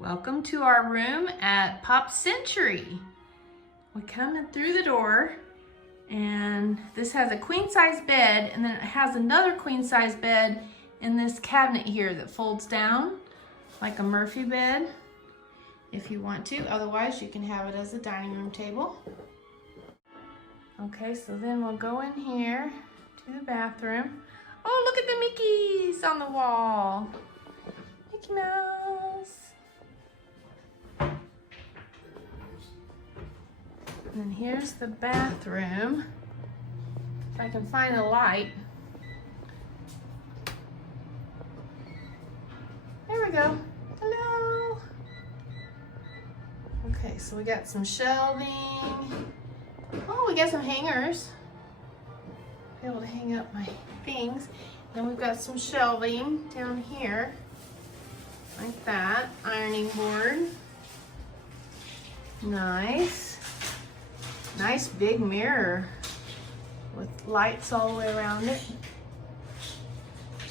Welcome to our room at Pop Century. We're coming through the door and this has a queen size bed, and then it has another queen size bed in this cabinet here that folds down like a Murphy bed if you want to. Otherwise, you can have it as a dining room table. Okay, so then we'll go in here to the bathroom. Oh, look at the Mickeys on the wall. Mickey Mouse. And then here's the bathroom. If I can find a light. There we go. Hello. Okay, so we got some shelving. Oh, we got some hangers. Be able to hang up my things. Then we've got some shelving down here. Like that. Ironing board. Nice. Nice big mirror with lights all the way around it.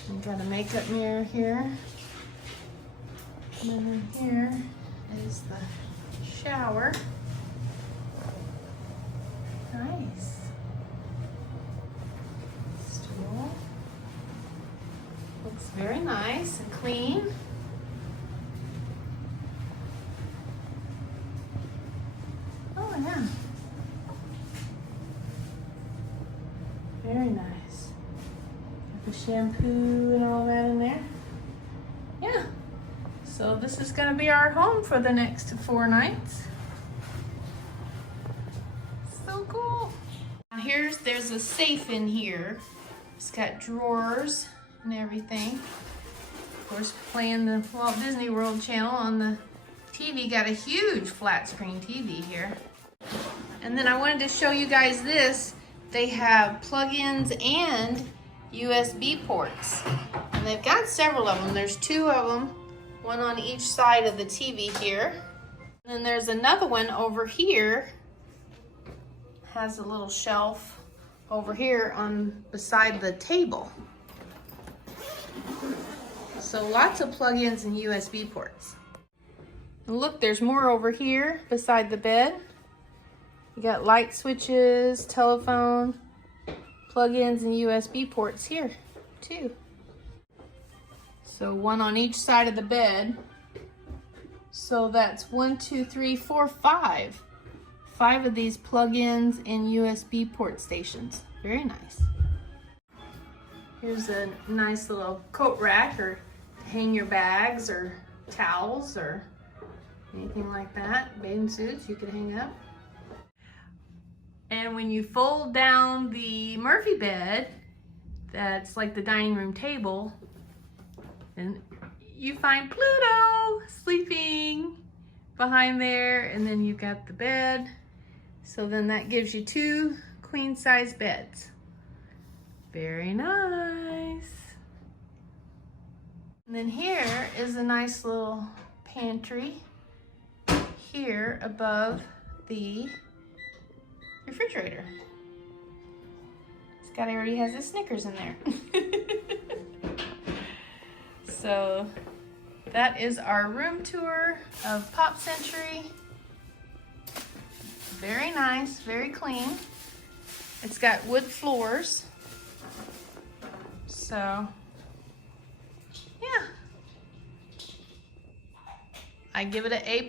We've got a makeup mirror here. And then here is the shower. Nice. Stool. Looks very nice and clean. Oh yeah. Very nice. Got the shampoo and all that in there. Yeah. So this is gonna be our home for the next 4 nights. So cool. Now there's a safe in here. It's got drawers and everything. Of course, playing the Walt Disney World channel on the TV. Got a huge flat screen TV here. And then I wanted to show you guys this. They have plug-ins and USB ports. And they've got several of them. There's 2 of them, one on each side of the TV here. And then there's another one over here. Has a little shelf over here on beside the table. So lots of plug-ins and USB ports. And look, there's more over here beside the bed. You got light switches, telephone, plug-ins, and USB ports here too. So one on each side of the bed. So that's 1, 2, 3, 4, 5. 5 of these plug-ins and USB port stations. Very nice. Here's a nice little coat rack or hang your bags or towels or anything like that. Bathing suits you could hang up. And when you fold down the Murphy bed, that's like the dining room table, and you find Pluto sleeping behind there, and then you've got the bed. So then that gives you 2 queen size beds. Very nice. And then here is a nice little pantry here above the refrigerator. Scotty already has his Snickers in there. So that is our room tour of Pop Century. Very nice, very clean. It's got wood floors. So yeah, I give it an A+.